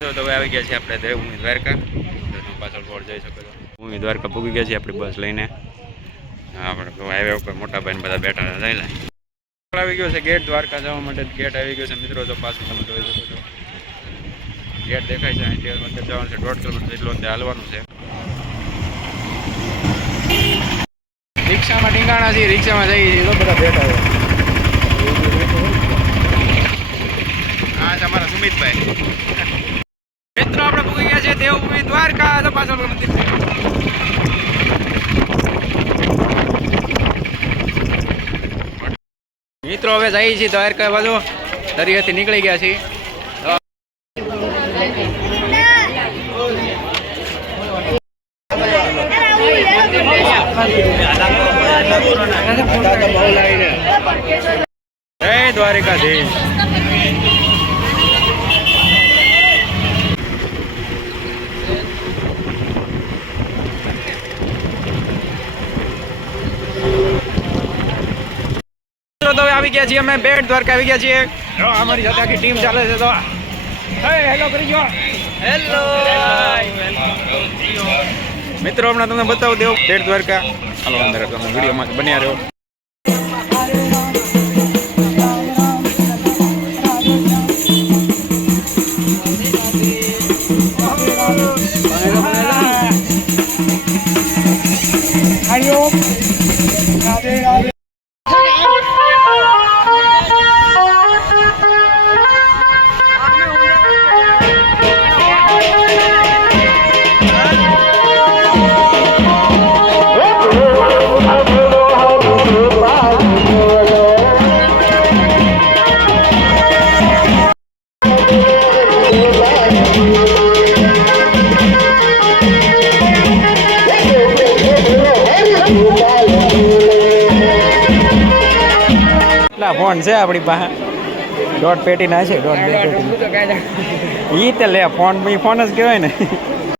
તો હવે આવી ગયા છીએ આપણે દેવભૂમિ દ્વારકા. પાછળ બોર્ડ જોઈ શકો છો. ભૂમિ દ્વારકા પૂગી ગયા છીએ આપણી બસ લઈને. આપણે હાઈવે ઉપર મોટા ભાઈ બધા બેઠા જઈ લે. આવી ગયો છે ગેટ દ્વારકા જવા માટે. ગેટ આવી ગયો છે મિત્રો. તો પાછું તમે જોઈ શકો છો. ગેટ દેખાય છે. અહીંથી અંદર જવાનું છે 1.5 કિલોમીટર જેટલું અંદર હાલવાનું છે. રિક્ષામાં ટીંગાણા છીએ. રિક્ષામાં જઈએ છીએ. તો બધા બેઠા છે. હા છે અમારા સુમિતભાઈ. મિત્રો આપણે પૂગી ગયા છે દેવભૂમિ દ્વારકા. તો પાછળ મંદિર છે. મિત્રો હવે જઈએ છીએ દ્વારકા બાજુ. દરિયાથી નીકળી ગયા છીએ. જય દ્વારકાધીશ. તો આવી ગયા છીએ અમે બેટ દ્વારકા આવી ગયા છીએ. અમારી સાથે આખી ટીમ ચાલે છે. તો હેલો કરી જો. હેલો મિત્રો હમણાં તમને બતાવું દેવ બેટ દ્વારકા. હાલો અંદર તમે વિડીયોમાં બન્યા રહ્યો. ફોન છે આપણી પાસે. દોઢ પેટી ના છે. દોઢ બે પેટી ઈ તો લે ફોન જ કહેવાય ને.